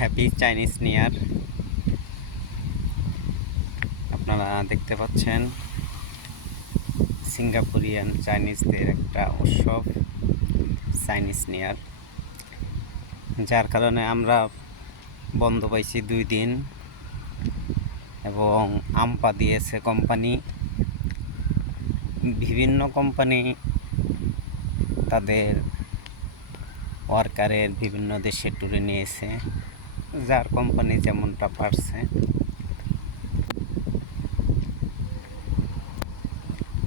Happy Chinese new year. আপনারা দেখতে পাচ্ছেন সিঙ্গাপুরিয়ান চাইনিজদের একটা উৎসব চাইনিজ নিউ ইয়ার, যার কারণে আমরা বন্ধ পাইছি 2 দিন এবং আমপা দিয়েছে কোম্পানি। বিভিন্ন কোম্পানি তাদের ওয়ার্কারের বিভিন্ন দেশে ট্যুরে নিয়েছে, যার কোম্পানি যেমনটা পারছে।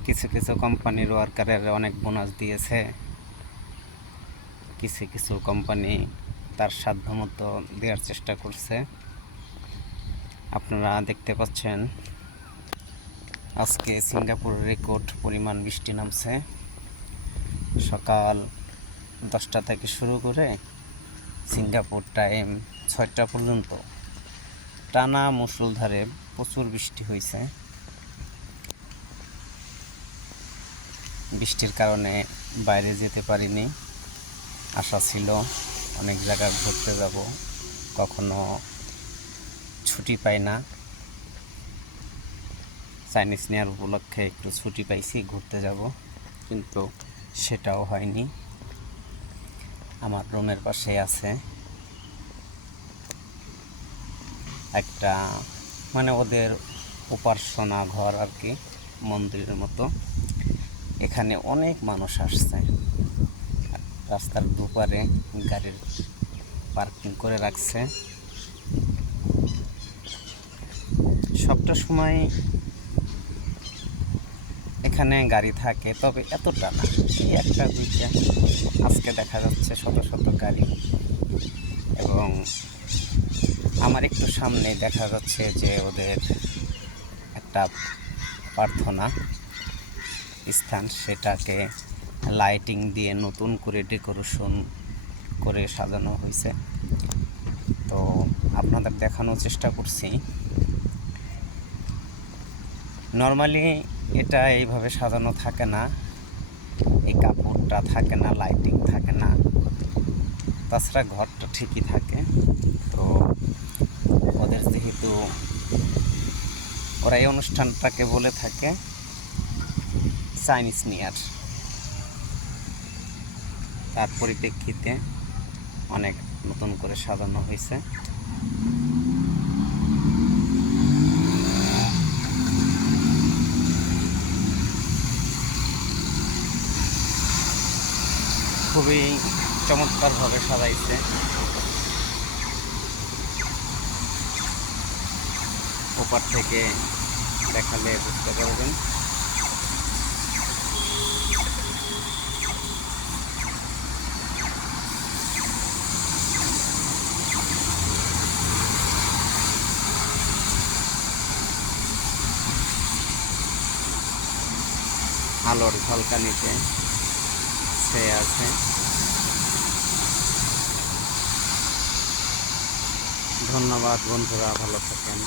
কিছু কিছু কোম্পানির ওয়ার্কারের অনেক বোনাস দিয়েছে, কিছু কিছু কোম্পানি তার সাধ্যমতো দেওয়ার চেষ্টা করছে। আপনারা দেখতে পাচ্ছেন আজকে সিঙ্গাপুর রেকর্ড পরিমাণ বৃষ্টি নামছে। সকাল 10টা থেকে শুরু করে সিঙ্গাপুর টাইম 6টা পর্যন্ত টানা মুষলধারে প্রচুর বৃষ্টি হয়েছে। বৃষ্টির কারণে বাইরে যেতে পারিনি। আশা ছিল অনেক জায়গায় ঘুরতে যাব, কখনো ছুটি পাই না। চাইনিজ নিউ ইয়ার উপলক্ষে একটু ছুটি পাইছি, ঘুরতে যাব, কিন্তু সেটাও হয়নি। আমার রুমের পাশে আছে একটা ওদের উপাসনা ঘর আর কি, মন্দিরের মতো। এখানে অনেক মানুষ আসছে, রাস্তার দুপারে গাড়ির পার্কিং করে রাখছে। সবটা সময় এখানে গাড়ি থাকে, তবে এতটা না, এই একটা দুইটা। আজকে দেখা যাচ্ছে শত শত গাড়ি, এবং আমার একটু সামনে দেখা যাচ্ছে যে ওদের একটা প্রার্থনা স্থান, সেটাকে লাইটিং দিয়ে নতুন করে ডেকোরেশন করে সাজানো হয়েছে। তো আপনাদের দেখানোর চেষ্টা করছি। নর্মালি এটা এইভাবে সাজানো থাকে না, এই কাপড়টা থাকে না, লাইটিং থাকে না, তাছাড়া ঘরটা ঠিকই থাকে। তো ওদের যেহেতু ওরা এই অনুষ্ঠানটাকে বলে থাকে চাইনিজ নিউ ইয়ার, তার পরিপ্রেক্ষিতে অনেক নতুন করে সাজানো হয়েছে। খুবই চমৎকারভাবে সাজাইছে। ওপার থেকে দেখালে বুঝতে পারবেন। আলোর ঝলকানিতে সে আছে। ধন্যবাদ বন্ধুরা, ভালো থাকেন।